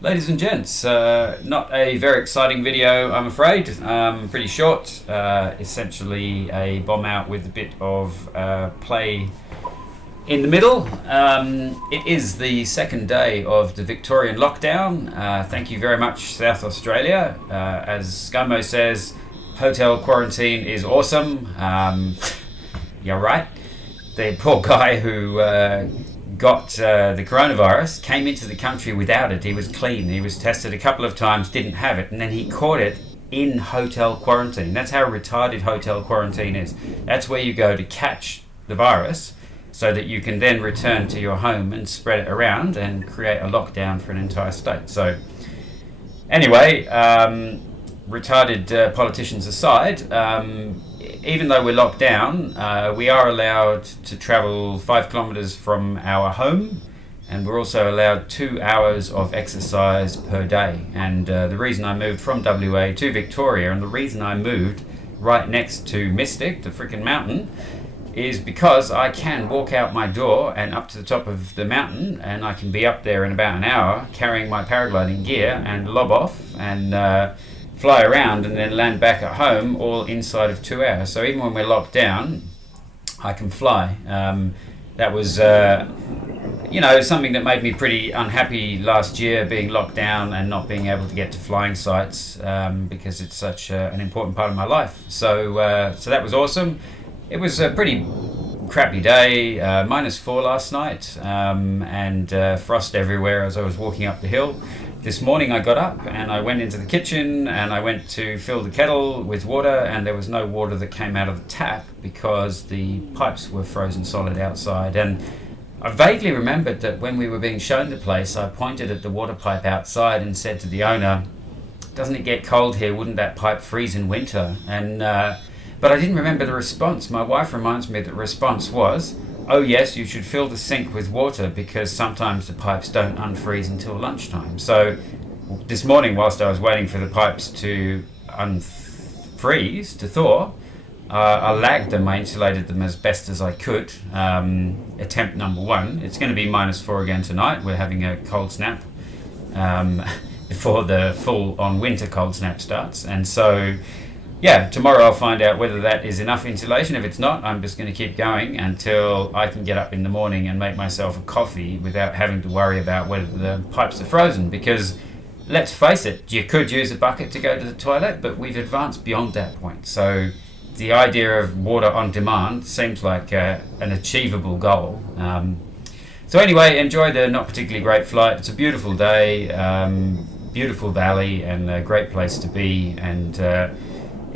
Ladies and gents, not a very exciting video, I'm afraid. Pretty short. Essentially, a bomb out with a bit of play in the middle. It is the second day of the Victorian lockdown. Thank you very much, South Australia. As ScoMo says, hotel quarantine is awesome. You're right. The poor guy who got the coronavirus came into the country without it. He was clean. He was tested a couple of times, didn't have it, and then he caught it in hotel quarantine. That's how retarded hotel quarantine is. That's where you go to catch the virus so that you can then return to your home and spread it around and create a lockdown for an entire state. So anyway, retarded politicians aside, even though we're locked down, we are allowed to travel 5 kilometres from our home, and we're also allowed 2 hours of exercise per day. And the reason I moved from WA to Victoria, and the reason I moved right next to Mystic, the freaking mountain, is because I can walk out my door and up to the top of the mountain, and I can be up there in about an hour carrying my paragliding gear and lob off and fly around and then land back at home all inside of 2 hours. So even when we're locked down, I can fly. That was something that made me pretty unhappy last year, being locked down and not being able to get to flying sites, because it's such an important part of my life. So that was awesome. It was a pretty crappy day, -4 last night, and frost everywhere as I was walking up the hill. This morning I got up and I went into the kitchen and I went to fill the kettle with water, and there was no water that came out of the tap because the pipes were frozen solid outside. And I vaguely remembered that when we were being shown the place, I pointed at the water pipe outside and said to the owner, "Doesn't it get cold here? Wouldn't that pipe freeze in winter?" And but I didn't remember the response. My wife reminds me that the response was, "Oh yes, you should fill the sink with water because sometimes the pipes don't unfreeze until lunchtime." So this morning, whilst I was waiting for the pipes to unfreeze, to thaw, I lagged them. I insulated them as best as I could. Attempt number 1. It's going to be -4 again tonight. We're having a cold snap before the full-on winter cold snap starts. And so yeah, tomorrow I'll find out whether that is enough insulation. If it's not, I'm just going to keep going until I can get up in the morning and make myself a coffee without having to worry about whether the pipes are frozen. Because let's face it, you could use a bucket to go to the toilet, but we've advanced beyond that point. So the idea of water on demand seems like an achievable goal. So anyway, enjoy the not particularly great flight. It's a beautiful day, beautiful valley, and a great place to be. And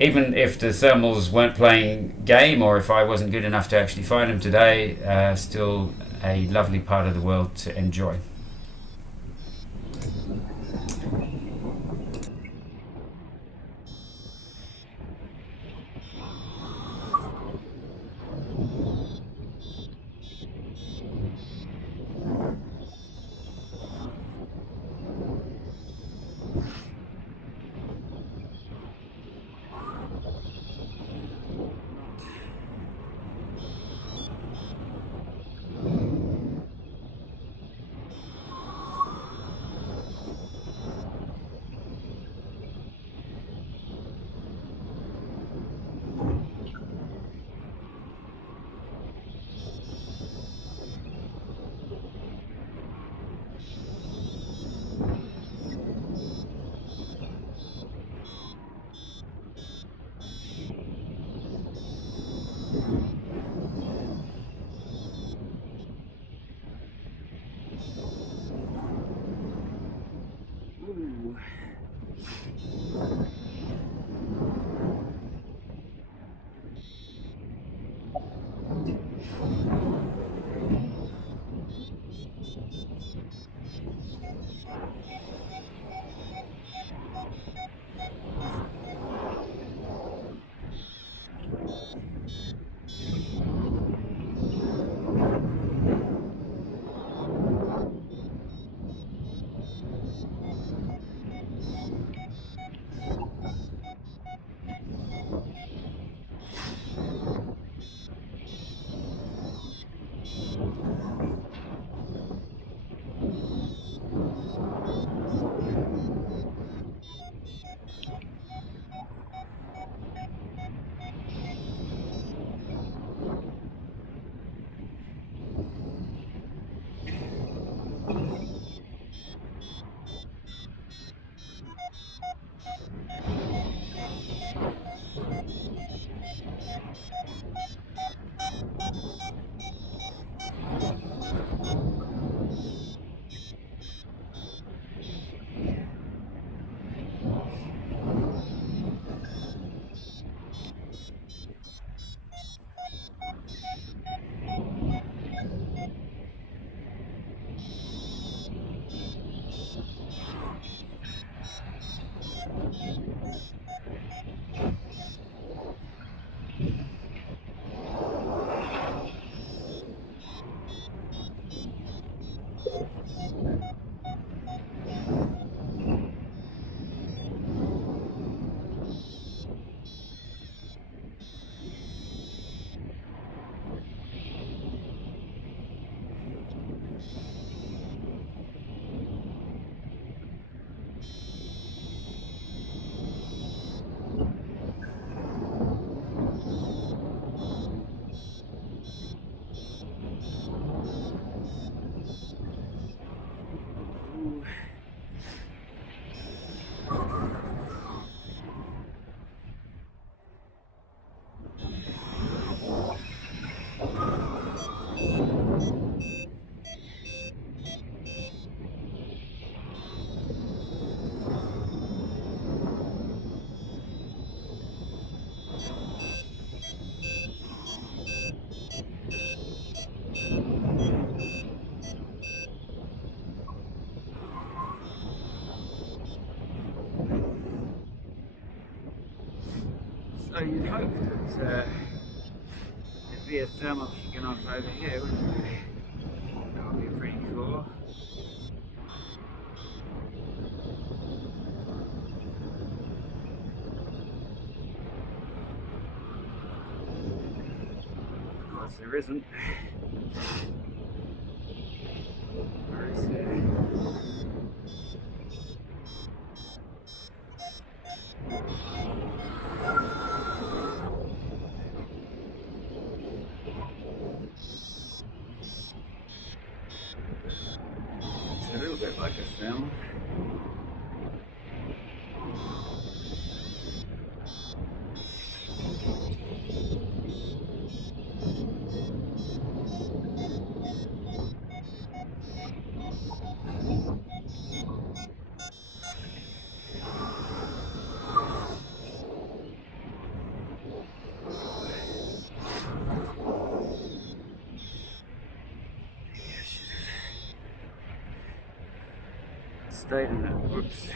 even if the thermals weren't playing game, or if I wasn't good enough to actually find them today, still a lovely part of the world to enjoy. So you'd hope that there'd be a thermal kicking off over here, wouldn't there? That would be pretty cool. Of course there isn't. Where is there? It's a little bit like a film. Stayed in that. Whoops.